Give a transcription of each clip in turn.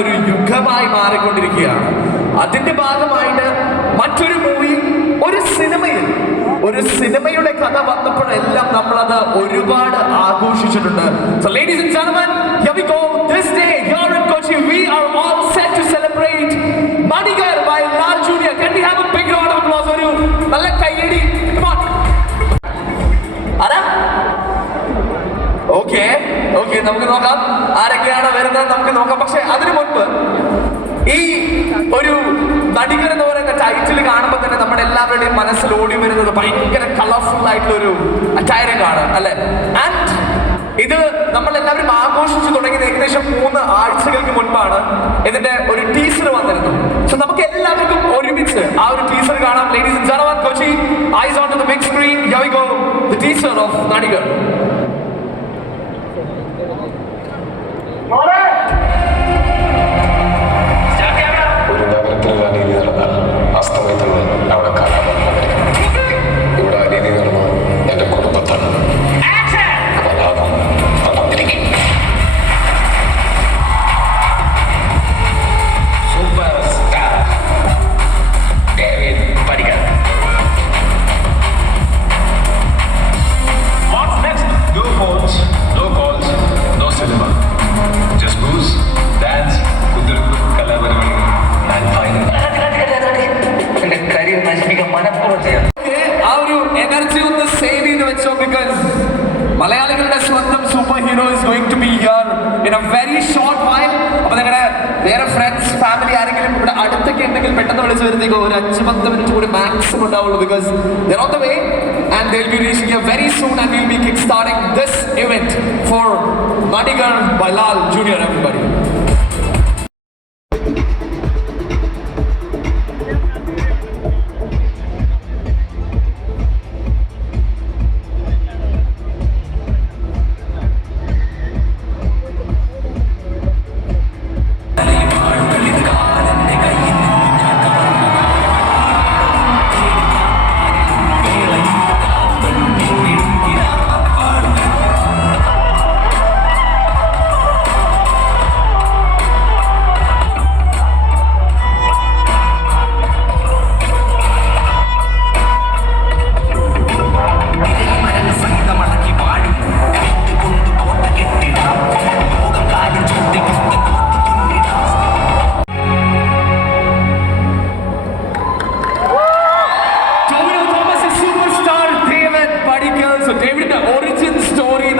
ഒരു യുഗമായി മാറിക്കൊണ്ടിരിക്കുകയാണ്. അതിന്റെ ഭാഗമായിട്ട് മറ്റൊരു മൂവി, ഒരു സിനിമയുടെ കഥ വന്നപ്പോഴെല്ലാം നമ്മളത് ഒരുപാട് ആഘോഷിച്ചിട്ടുണ്ട്. So ladies and gentlemen, here we go. This day here in Kochi, we are all set to celebrate Madigar by Lal Jr. Can we have a big round of applause for you? നല്ല കൈയടി. Come on. ആരാ? Okay, നമുക്ക് നോക്കാം ആരൊക്കെയാണ് വരുന്നത്, നമുക്ക് നോക്കാം. പക്ഷെ അതിനു മുൻപ് ഈ ഒരു നടികർ എന്ന് പറയുന്ന ടൈറ്റിൽ കാണുമ്പോൾ തന്നെ നമ്മുടെ എല്ലാവരുടെയും മനസ്സിൽ ഓടി വരുന്നത് ഭയങ്കര കളർഫുൾ ആയിട്ടുള്ള ഒരു അറ്റയറിംഗ് ആണ് അല്ലെ? ആൻഡ് ഇത് നമ്മൾ എല്ലാവരും ആഘോഷിച്ചു തുടങ്ങിയത് ഏകദേശം 3 ആഴ്ചകൾക്ക് മുൻപാണ് ഇതിന്റെ ഒരു ടീസർ വന്നിരുന്നു. സോ നമുക്ക് എല്ലാവർക്കും ഒരുമിച്ച് ആ ഒരു ടീസർ കാണാം. Ladies and gentlemen, Kochi, eyes on to the big screen. Here we go, the teaser of Nadigar. മലയാളികളുടെ സ്വന്തം super hero is going to be here in a very short while. അപ്പോൾ നിങ്ങളുടെ വേറെ ഫ്രണ്ട്സ് ഫാമിലി ആരെങ്കിലും ഇവിടെ അടുത്തൊക്കെ ഉണ്ടെങ്കിൽ പെട്ടെന്ന് വിളിച്ച് വരുന്നേക്കോ. ഒരു 5-10 മിനിറ്റ് കൂടി മാക്സിമം ഉണ്ടാവുള്ളൂ, because they're on the way and they'll be reaching here very soon and we'll be kickstarting this event for Madigar by Lal Jr. everybody.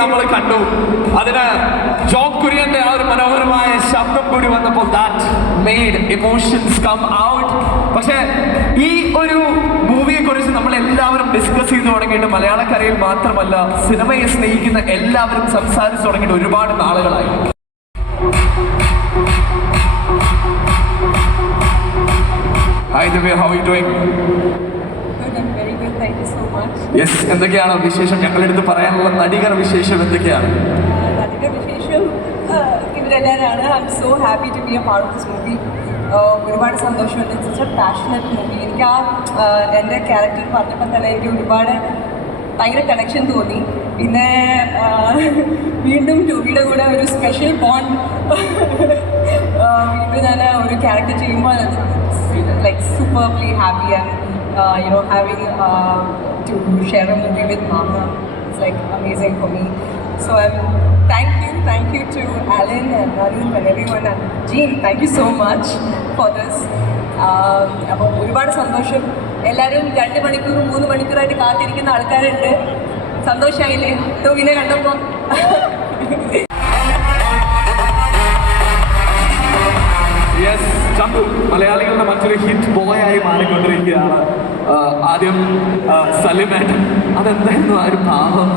നമ്മൾ കണ്ടു. അതിന് ജോൺ കുര്യന്റെ ആ ഒരു മനോഹരമായ ശബ്ദം കൂടി വന്നപ്പോൾ that made emotions come out. പക്ഷെ ഈ ഒരു മൂവിയെ കുറിച്ച് നമ്മൾ എല്ലാവരും ഡിസ്കസ് ചെയ്തു തുടങ്ങിയിട്ട് മലയാളക്കരയിൽ മാത്രമല്ല, സിനിമയെ സ്നേഹിക്കുന്ന എല്ലാവരും സംസാരിച്ചു തുടങ്ങിയിട്ട് ഒരുപാട് നാളുകളായി. Hi Divya, how are you doing? Yes, എന്തൊക്കെയാണ് വിശേഷം? ഞങ്ങളുടെ അടുത്ത് പറയാനുള്ള നടികർ വിശേഷം എന്തൊക്കെയാണ്? നടികർ വിശേഷം ഇവരെല്ലാവരാണ്. I am so happy to be a part of this movie. ഒരുപാട് സന്തോഷമുണ്ട്. It's a passionate movie. എനിക്ക് എൻ്റെ ക്യാരക്ടർ പറഞ്ഞപ്പോൾ തന്നെ എനിക്ക് ഒരുപാട് ഭയങ്കര കണക്ഷൻ തോന്നി. പിന്നെ വീണ്ടും ടോബിയുടെ കൂടെ ഒരു സ്പെഷ്യൽ ബോണ്ട് വീണ്ടും ഞാൻ ഒരു ക്യാരക്ടർ ചെയ്യുമ്പോൾ like superly happy and having to share a movie with Mama, it's like amazing for me. So thank you to Alan and Arun and everyone and Jean, thank you so much for this. അപ്പോൾ ഒരുപാട് സന്തോഷം. എല്ലാവരും 2 മണിക്കൂർ 3 മണിക്കൂറായിട്ട് കാത്തിരിക്കുന്ന ആൾക്കാരുണ്ട്. സന്തോഷമായില്ലേ ടോവിനെ കണ്ടപ്പോൾ? Yes, Chandu മലയാളികളുടെ മറ്റൊരു ഹിറ്റ് ബോയ് ആയി മാറിക്കൊണ്ടിരിക്കുകയാണ്. ആദ്യം സലിമേട്ടൻ, അതെന്തായിരുന്നു ആ ഒരു ഭാവം?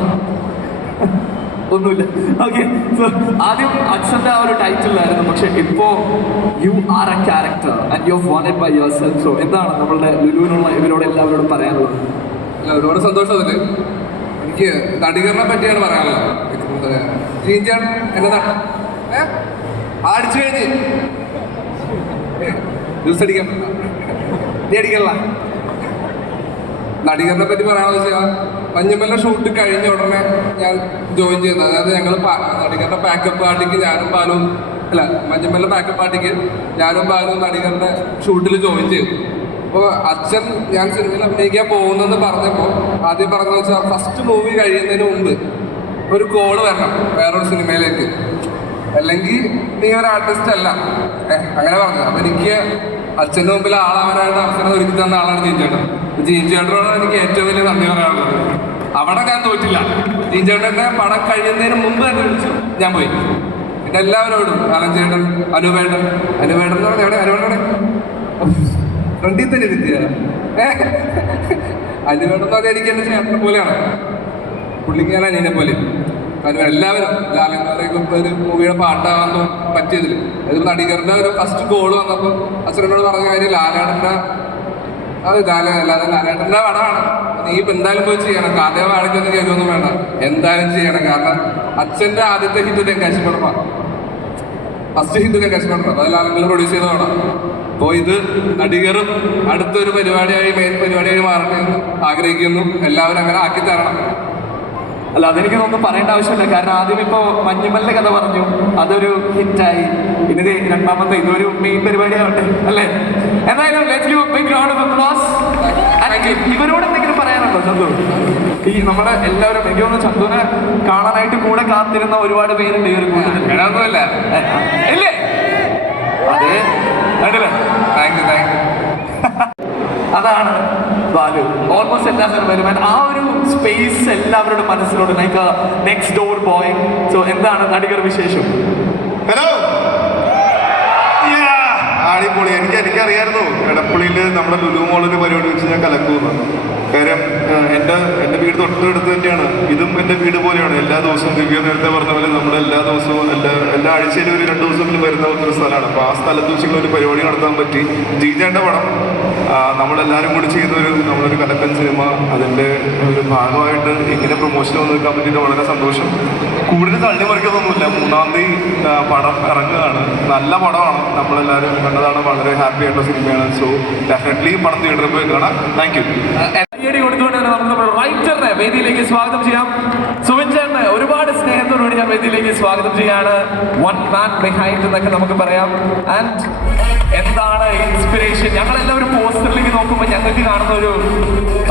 ഒന്നുമില്ല. ഓക്കെ, സോ ആദ്യം അച്ഛൻ്റെ ആ ഒരു ടൈറ്റിലായിരുന്നു, പക്ഷെ ഇപ്പോൾ you are a character and you have won it by yourself. So എന്താണ് നമ്മളുടെ ലുലുവിനുള്ള ഇവരോട് എല്ലാവരോടും പറയാനുള്ളത്? ഒരുപാട് സന്തോഷം. അതിൽ എനിക്ക് നടികറിനെ പറ്റിയാണ് പറയാനുള്ളത്. ജീൻചാൻ എന്നതാണ് അടിച്ചു കഴിഞ്ഞ് ജ്യൂസ് അടിക്കാൻ നീ അടിക്കല്ല. നടികറിനെ പറ്റി പറയാമെന്ന് വെച്ചാൽ മഞ്ഞുമല ഷൂട്ട് കഴിഞ്ഞ ഉടനെ ഞാൻ ജോയിൻ ചെയ്യുന്നത്. അതായത് ഞങ്ങൾ നടികരുടെ പാക്കപ്പ് പാർട്ടിക്ക് ഞാനും പാലും അല്ല മഞ്ഞമ്മല്ല ബാക്കപ്പ് പാർട്ടിക്ക് ഞാനും ബാലും നടികരുടെ ഷൂട്ടിൽ ജോയിൻ ചെയ്തു. അപ്പോൾ അച്ഛൻ ഞാൻ സിനിമയിൽ അഭിനയിക്കാൻ പോകുന്നെന്ന് പറഞ്ഞപ്പോൾ ആദ്യം പറഞ്ഞു വെച്ചാൽ ഫസ്റ്റ് മൂവി കഴിയുന്നതിന് മുമ്പ് ഒരു കോള് വരണം വേറൊരു സിനിമയിലേക്ക്, അല്ലെങ്കിൽ നീ ഒരു ആർട്ടിസ്റ്റ് അല്ല, അങ്ങനെ പറഞ്ഞു. അപ്പം എനിക്ക് അച്ഛൻ്റെ മുമ്പിൽ ആളാവാനായിട്ട് അവസരം ഒരുക്കി തന്ന ആളാണ് ജീൻചേട്ടൻ. ജീൻചേട്ടനോടാണ് എനിക്ക് ഏറ്റവും വലിയ നന്ദി പറയാനുള്ളത്. അവിടെ ഞാൻ തോറ്റില്ല. ജീൻചേട്ടൻ്റെ പടം കഴിയുന്നതിന് മുമ്പ് തന്നെ വിളിച്ചു, ഞാൻ പോയി. പിന്നെ എല്ലാവരോടും ആലഞ്ചേട്ടൻ, അനുവേട്ടൻ എന്ന് പറഞ്ഞാൽ എവിടെ അനുവേട്ടനെ ഫ്രണ്ടിൽ തന്നെ ഇരുത്തിയ അനുവേട്ടൻ എന്ന് പറഞ്ഞാൽ എനിക്ക് എൻ്റെ ചേട്ടനെ പോലെയാണ്, പുള്ളിക്ക് ഞാൻ അനിയനെ പോലെ. കാരണം എല്ലാവരും ലാലങ്കാരേക്കും ഒരു മൂവിയുടെ പാട്ടാകാൻ പറ്റിയതിൽ അത് നടികരുടെ ഒരു ഫസ്റ്റ് ഗോൾ വന്നപ്പോൾ അച്ഛനോട് പറഞ്ഞ കാര്യം ലാലേട്ടൻ്റെ ലാലേട്ടൻ്റെ പടമാണ്, നീ ഇപ്പം എന്തായാലും പോയി ചെയ്യണം, കഥയോ വാഴയ്ക്കൊന്നും കേൾക്കൊന്നും വേണ്ട, എന്തായാലും ചെയ്യണം. കാരണം അച്ഛൻ്റെ ആദ്യത്തെ ഹിറ്റ് തെങ്കാശി പടമാണ്, ഫസ്റ്റ് ഹിറ്റ് തെങ്കാശി പടമാണ്, അത് ലാലങ്ങൾ പ്രൊഡ്യൂസ് ചെയ്ത പടം. അപ്പോൾ ഇത് നടികറും അടുത്തൊരു പരിപാടിയായി മെയിൻ പരിപാടിയായി മാറട്ടെ എന്ന് ആഗ്രഹിക്കുന്നു. എല്ലാവരും അങ്ങനെ ആക്കി തരണം. അല്ല, അതെനിക്കൊന്നും പറയേണ്ട ആവശ്യമില്ല. കാരണം ആദ്യം ഇപ്പോൾ മഞ്ഞുമലിന്റെ കഥ പറഞ്ഞു, അതൊരു ഹിറ്റായി. ഇനി രണ്ടാമത്തെ ഇതൊരു മെയിൻ പരിപാടിയാവട്ടെ അല്ലേ? എന്തായാലും ഇവരോട് എന്തെങ്കിലും പറയാനുണ്ടോ ചന്തു? ഈ നമ്മുടെ എല്ലാവരും എനിക്ക് തോന്നുന്നു ചന്തുവിനെ കാണാനായിട്ട് കൂടെ കാത്തിരുന്ന ഒരുപാട് പേരുണ്ട് ഈ ഒരു വേണമെന്നില്ല ഇല്ലേ? അതെ, കണ്ടില്ലേ? Thank you. അതാണ് ബാലു ഓൾമോസ്റ്റ് എല്ലാ സിനിമയിലും ആ ഒരു സ്പേസ് എല്ലാവരുടെ മനസ്സിലുണ്ട്, like next door boy. So എന്താണ് നടികർ വിശേഷം? ഹലോ, അടിപൊളി. എനിക്കറിയായിരുന്നു എടപ്പള്ളിയിൽ നമ്മുടെ ലുലു മോളിൽ പരിപാടി വെച്ച് ഞാൻ കലക്കുന്നു. കാര്യം എൻ്റെ വീട് തൊട്ടടുത്ത് തന്നെയാണ്. ഇതും എൻ്റെ വീട് പോലെയാണ്. എല്ലാ ദിവസവും ദിവ്യ നേരത്തെ പറഞ്ഞ പോലെ നമ്മൾ എല്ലാ ദിവസവും എല്ലാ ആഴ്ചയിലും ഒരു 2 ദിവസമെങ്കിലും വരുന്ന ഒരു സ്ഥലമാണ്. അപ്പോൾ ആ സ്ഥലത്ത് വെച്ച് ഒരു പരിപാടി നടത്താൻ പറ്റി. ജീജേൻ്റെ പടം നമ്മളെല്ലാവരും കൂടി നമ്മളൊരു കലക്കൻ സിനിമ അതിൻ്റെ ഒരു ഭാഗമായിട്ട് ഇങ്ങനെ പ്രൊമോഷൻ വന്ന് നിൽക്കാൻ പറ്റിയിട്ട് വളരെ സന്തോഷം. കൂടുതൽ തള്ളിമറിക്കുന്നൊന്നുമില്ല. 3-ാം തീയതി പടം ഇറങ്ങുകയാണ്. നല്ല പടമാണ്, നമ്മളെല്ലാവരും കണ്ടതാണ്. വളരെ ഹാപ്പി ആയിട്ടുള്ള സിനിമയാണ്. സോ ഡെഫിനറ്റ്ലി പടം തിയേറ്ററിൽ പോയി കാണാം. Thank you. കൊടുത്തുകൊണ്ട് തന്നെ നമുക്ക് നമ്മുടെ റൈറ്ററിനെ വേദിയിലേക്ക് സ്വാഗതം ചെയ്യാം. സുവിൻ ചേട്ടനെ ഒരുപാട് സ്നേഹത്തോടുകൂടി ഞാൻ വേദിയിലേക്ക് സ്വാഗതം ചെയ്യാണ്. വൺ മാൻ ബിഹൈൻഡ് എന്നൊക്കെ നമുക്ക് പറയാം. ആൻഡ് എന്താണ് ഇൻസ്പിറേഷൻ? ഞങ്ങളെല്ലാവരും പോസ്റ്ററിലേക്ക് നോക്കുമ്പോൾ ഞങ്ങൾക്ക് കാണുന്ന ഒരു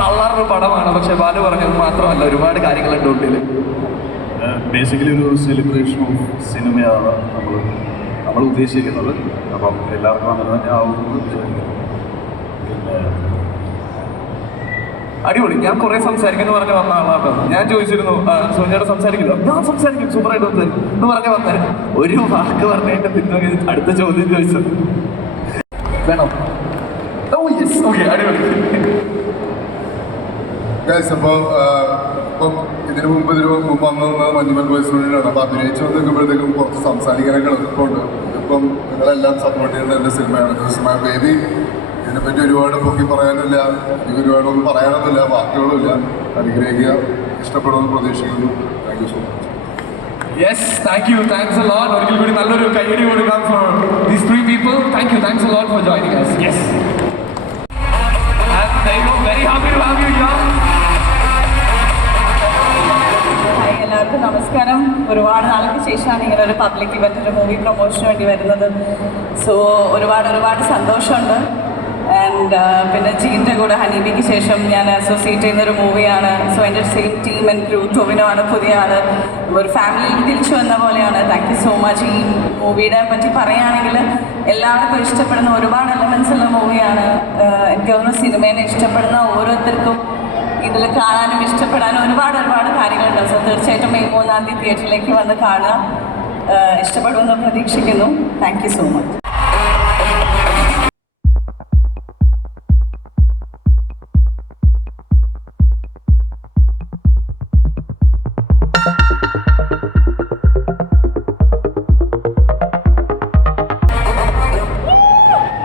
തള്ളറൊരു പടമാണ്. പക്ഷെ ബാലു പറഞ്ഞത് മാത്രമല്ല, ഒരുപാട് കാര്യങ്ങളുണ്ട് ഉള്ളിൽ. ബേസിക്കലി ഒരു സെലിബ്രേഷൻ ഓഫ് സിനിമയാണ് നമ്മൾ ഉദ്ദേശിക്കുന്നത്. അപ്പം എല്ലാവർക്കും അങ്ങനെ തന്നെ ആവുമെന്ന് വിചാരിക്കുന്നു. പിന്നെ അടിപൊളി. ഞാൻ കുറെ സംസാരിക്കുന്നു പറഞ്ഞ് വന്ന ആളാണ്. ഞാൻ ചോദിച്ചിരുന്നു സോനിയോട് സംസാരിക്കില്ല, ഞാൻ സംസാരിക്കും സൂപ്പറായിട്ട് എന്ന് പറഞ്ഞ് വന്നത്. ഒരു വാക്ക് പറഞ്ഞിട്ട് പിന്നെ അടുത്ത ചോദ്യം ചോദിച്ചു വേണോ? ഓക്കെ, അടിപൊളി. ഇപ്പം ഇതിനു മുമ്പ് വന്നത് മഞ്ഞുമൽ ബോയ്സ് വേണ്ടിയിട്ടാണ്. അപ്പോൾ അഭിനയിച്ചു വന്നിരിക്കുമ്പോഴത്തേക്കും കുറച്ച് സംസാരിക്കാനൊക്കെ എളുപ്പമുണ്ട്. ഇപ്പം നിങ്ങളെല്ലാം സപ്പോർട്ട് ചെയ്യുന്ന എൻ്റെ സിനിമയാണ്. വേദി ഇതിനെപ്പറ്റി ഒരുപാട് പൊക്കി പറയാനില്ല, എനിക്ക് ഒരുപാടൊന്നും പറയാനൊന്നുമില്ല, വാക്കുകളുമില്ല. അനുഗ്രഹിക്കുക, ഇഷ്ടപ്പെടുമെന്ന് പ്രതീക്ഷിക്കുന്നു. Thank you so much. Yes, thank you. Thanks a lot. ഒരിക്കൽ കൂടി നല്ലൊരു കൈയടി കൊടുക്കാം for these 3 people. Thank you. Thanks a lot for joining us. Yes. And very happy to have you here. Hi, എല്ലാവർക്കും നമസ്കാരം. ഒരുപാട് നാൾക്ക് ശേഷമാണ് ഇങ്ങനെ ഒരു പബ്ലിക് ഇവൻ്റ് മൂവി പ്രൊമോഷന് വേണ്ടി വരുന്നത്. സോ ഒരുപാട് സന്തോഷമുണ്ട്. ആൻഡ് പിന്നെ ജീൻ്റെ കൂടെ ഹനീബിക്ക് ശേഷം ഞാൻ അസോസിയേറ്റ് ചെയ്യുന്നൊരു മൂവിയാണ്. സോ എൻ്റെ same team and crew. Tovino ആണ് പുതിയ ആൾ. ഒരു ഫാമിലിയിൽ തിരിച്ചു വന്ന പോലെയാണ്. Thank you so much. ഈ മൂവിയുടെ പറ്റി പറയുകയാണെങ്കിൽ എല്ലാവർക്കും ഇഷ്ടപ്പെടുന്ന ഒരുപാട് എലമെൻസ് ഉള്ള മൂവിയാണ്. എനിക്ക് തോന്നുന്നു സിനിമേനെ ഇഷ്ടപ്പെടുന്ന ഓരോരുത്തർക്കും ഇതിൽ കാണാനും ഇഷ്ടപ്പെടാനും ഒരുപാട് കാര്യങ്ങളുണ്ട്. സോ തീർച്ചയായിട്ടും ഈ 3-ാം തീയതി തിയേറ്ററിലേക്ക് വന്ന് കാണുക. ഇഷ്ടപ്പെടുമെന്ന് പ്രതീക്ഷിക്കുന്നു. Thank you so much.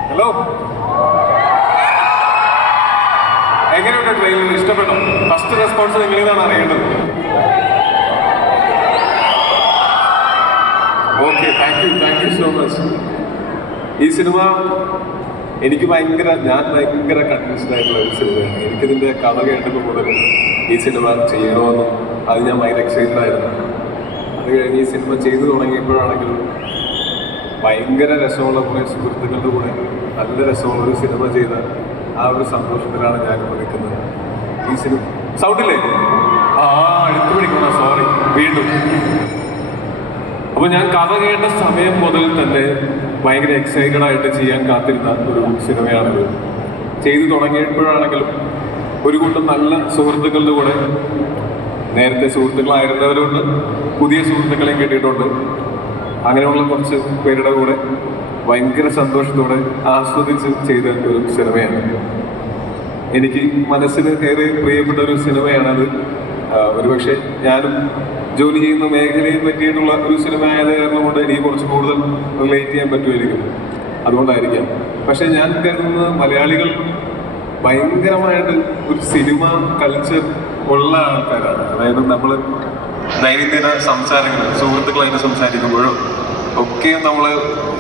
Hello, എങ്ങനെയുണ്ട് ട്രെയിലർ? ഇഷ്ടപ്പെട്ടോ? ഫസ്റ്റ് റെസ്പോൺസ് നിങ്ങളിതാണ് അറിയേണ്ടത്. Okay, thank you so much. ഈ സിനിമ ഞാൻ ഭയങ്കര കൺഫ്യൂസ്ഡ് ആയിട്ടുള്ള ഒരു സിനിമയാണ്. എനിക്കിതിൻ്റെ കഥ കേട്ടപ്പോൾ മുതൽ ഈ സിനിമ ചെയ്യണമെന്നും അത് ഞാൻ ഭയങ്കര എക്സൈറ്റഡ് ആയിരുന്നു. അത് കഴിഞ്ഞ് ഈ സിനിമ ചെയ്തു തുടങ്ങിയപ്പോഴാണെങ്കിലും ഭയങ്കര രസമുള്ള കുറേ സുഹൃത്തുക്കളുടെ കൂടെ നല്ല രസമുള്ള ഒരു സിനിമ ചെയ്ത ആ ഒരു സന്തോഷത്തിലാണ് ഞാനിപ്പോൾ നിൽക്കുന്നത്. ഈ സിനിമ സൗണ്ടില്ലേ? എടുത്തു പിടിക്കണം, സോറി വീണ്ടും. അപ്പോൾ ഞാൻ കഥ കേട്ട സമയം മുതൽ തന്നെ ഭയങ്കര എക്സൈറ്റഡ് ആയിട്ട് ചെയ്യാൻ കാത്തിരുന്ന ഒരു സിനിമയാണിത്. ചെയ്തു തുടങ്ങിയപ്പോഴാണെങ്കിലും ഒരു കൂട്ടം നല്ല സുഹൃത്തുക്കളുടെ കൂടെ, നേരത്തെ സുഹൃത്തുക്കളായിരുന്നവരുണ്ട്, പുതിയ സുഹൃത്തുക്കളെയും കിട്ടിയിട്ടുണ്ട്. അങ്ങനെയുള്ള കുറച്ച് പേരുടെ കൂടെ ഭയങ്കര സന്തോഷത്തോടെ ആസ്വദിച്ച് ചെയ്ത ഒരു സിനിമയാണ്. എനിക്ക് മനസ്സിന് ഏറെ പ്രിയപ്പെട്ട ഒരു സിനിമയാണത്. ഒരുപക്ഷെ ഞാനും ജോലി ചെയ്യുന്ന മേഖലയെ പറ്റിയിട്ടുള്ള ഒരു സിനിമ ആയത് കാരണം കൊണ്ട് എനിക്ക് കുറച്ച് കൂടുതൽ റിലേറ്റ് ചെയ്യാൻ പറ്റുമായിരിക്കും, അതുകൊണ്ടായിരിക്കാം. പക്ഷെ ഞാൻ കരുതുന്നത് മലയാളികൾ ഭയങ്കരമായിട്ട് ഒരു സിനിമ കൾച്ചർ ഉള്ള ആൾക്കാരാണ്. അതായത് നമ്മൾ ദൈനംദിന സംസാരങ്ങൾ സുഹൃത്തുക്കളായിട്ട് സംസാരിക്കുമ്പോഴും ഒക്കെ നമ്മൾ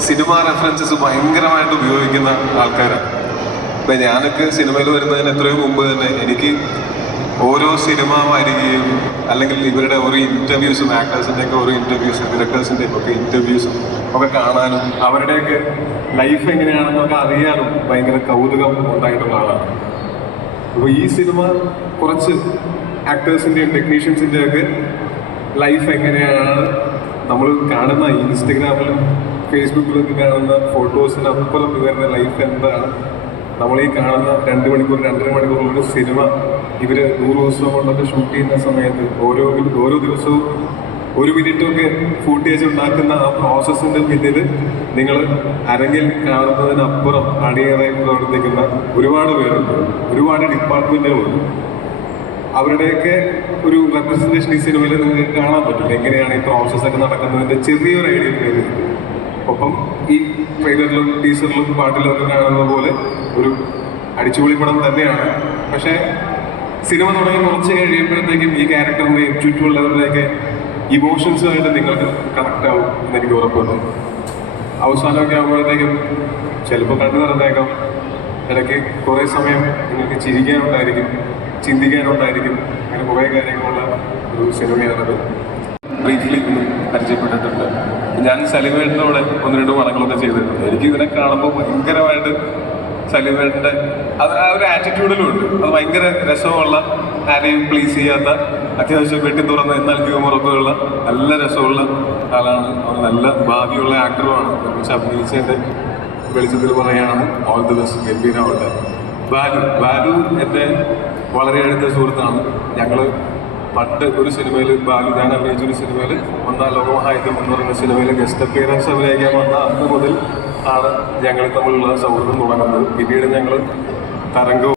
സിനിമ റെഫറൻസസ് ഭയങ്കരമായിട്ട് ഉപയോഗിക്കുന്ന ആൾക്കാരാണ്. ഇപ്പം ഞാനൊക്കെ സിനിമയിൽ വരുന്നതിന് എത്രയോ മുമ്പ് തന്നെ എനിക്ക് ഓരോ സിനിമ വരികയും അല്ലെങ്കിൽ ഇവരുടെ ഓരോ ഇൻ്റർവ്യൂസും, ആക്ടേഴ്സിൻ്റെയൊക്കെ ഓരോ ഇൻ്റർവ്യൂസും ഡയറക്ടേഴ്സിൻ്റെയും ഒക്കെ ഇൻ്റർവ്യൂസും ഒക്കെ കാണാനും അവരുടെയൊക്കെ ലൈഫ് എങ്ങനെയാണെന്നൊക്കെ അറിയാനും ഭയങ്കര കൗതുകം ഉണ്ടായിട്ടുള്ള ആളാണ്. അപ്പോൾ ഈ സിനിമ കുറച്ച് ആക്ടേഴ്സിൻ്റെയും ടെക്നീഷ്യൻസിൻ്റെയും ഒക്കെ ലൈഫ് എങ്ങനെയാണ് നമ്മൾ കാണുന്ന ഇൻസ്റ്റഗ്രാമിലും ഫേസ്ബുക്കിലൊക്കെ കാണുന്ന ഫോട്ടോസിനപ്പുറം ഇവരുടെ ലൈഫ് എന്താണ്, നമ്മൾ ഈ കാണുന്ന 2 മണിക്കൂർ 2.5 മണിക്കൂറുള്ളൊരു സിനിമ ഇവർ 100 ദിവസം കൊണ്ടൊക്കെ ഷൂട്ട് ചെയ്യുന്ന സമയത്ത് ഓരോ ദിവസവും 1 മിനിറ്റൊക്കെ ഫൂട്ടേജ് ഉണ്ടാക്കുന്ന ആ പ്രോസസ്സിൻ്റെ പിന്നിൽ നിങ്ങൾ അരങ്ങിൽ കാണുന്നതിനപ്പുറം അണിയറയിൽ പ്രവർത്തിക്കുന്ന ഒരുപാട് പേരുണ്ട്, ഒരുപാട് ഡിപ്പാർട്ട്മെൻറ്റുകളുണ്ട്. അവരുടെയൊക്കെ ഒരു റെപ്രസെൻറ്റേഷൻ ഈ സിനിമയിൽ നിങ്ങൾക്ക് കാണാൻ പറ്റും. എങ്ങനെയാണ് ഈ പ്രോസസ്സൊക്കെ നടക്കുന്നതിൻ്റെ ചെറിയൊരു ഐഡിയ പേര്. ഒപ്പം ഈ ട്രെയിലറിലും ടീസറിലും പാട്ടിലും ഒക്കെ കാണുന്ന പോലെ ഒരു അടിച്ചുപൊളി പടം തന്നെയാണ്. പക്ഷേ സിനിമ തുടങ്ങി കുറച്ച് കഴിയുമ്പോഴത്തേക്കും ഈ ക്യാരക്ടറിൻ്റെയും ചുറ്റുമുള്ളവരിലേക്ക് ഇമോഷൻസുമായിട്ട് നിങ്ങൾക്ക് കണക്റ്റ് ആവും എന്നെനിക്ക് ഉറപ്പുണ്ട്. അവസാനമൊക്കെ ആകുമ്പോഴത്തേക്കും ചിലപ്പോൾ കണ്ടു നിറഞ്ഞേക്കാം, ഇടയ്ക്ക് കുറേ സമയം നിങ്ങൾക്ക് ചിരിക്കാനുണ്ടായിരിക്കും, ചിന്തിക്കാനുണ്ടായിരിക്കും. അങ്ങനെ കുറേ കാര്യങ്ങളുള്ള ഒരു സിനിമയാണത്. ബ്രീഫ്ലി ഒന്ന് പരിചയപ്പെട്ടിട്ടുണ്ട്. ഞാൻ സലിമേട്ടൻ്റെ കൂടെ 1-2 പടങ്ങളൊക്കെ ചെയ്തിട്ടുണ്ട്. എനിക്ക് ഇതിനെ കാണുമ്പോൾ ഭയങ്കരമായിട്ട് സലിമേട്ടൻ്റെ അത് ആ ഒരു ആറ്റിറ്റ്യൂഡിലും ഉണ്ട്. അത് ഭയങ്കര രസമുള്ള, ആരെയും പ്ലീസ് ചെയ്യാത്ത, അത്യാവശ്യം വെട്ടി തുറന്ന് എന്നാൽ ഹ്യൂമറൊക്കെ ഉള്ള നല്ല രസമുള്ള ആളാണ്. അവൻ നല്ല ഭാവിയുള്ള ആക്ടറുമാണ്. ഒരുമിച്ച് അഭിനയിച്ചതിൻ്റെ വെളിച്ചത്തിൽ പറയുകയാണ് ഓൾ ദി ബെസ്റ്റ്, ഗംഭീരമാവട്ടെ. ബാലു എൻ്റെ വളരെ അടുത്ത സുഹൃത്താണ്. ഞങ്ങൾ പണ്ട് ഒരു സിനിമയിൽ, ഞാൻ അഭിനയിച്ചൊരു സിനിമയിൽ, 1-ാം ലോകമഹായുദ്ധം എന്ന് പറയുന്ന സിനിമയിൽ ഗസ്റ്റ് അപ്പിയറൻസ് അഭിനയിക്കാൻ വന്ന അന്ന് മുതൽ ആണ് ഞങ്ങൾ തമ്മിലുള്ള സൗഹൃദം തുടങ്ങുന്നത്. പിന്നീട് ഞങ്ങൾ തരംഗവും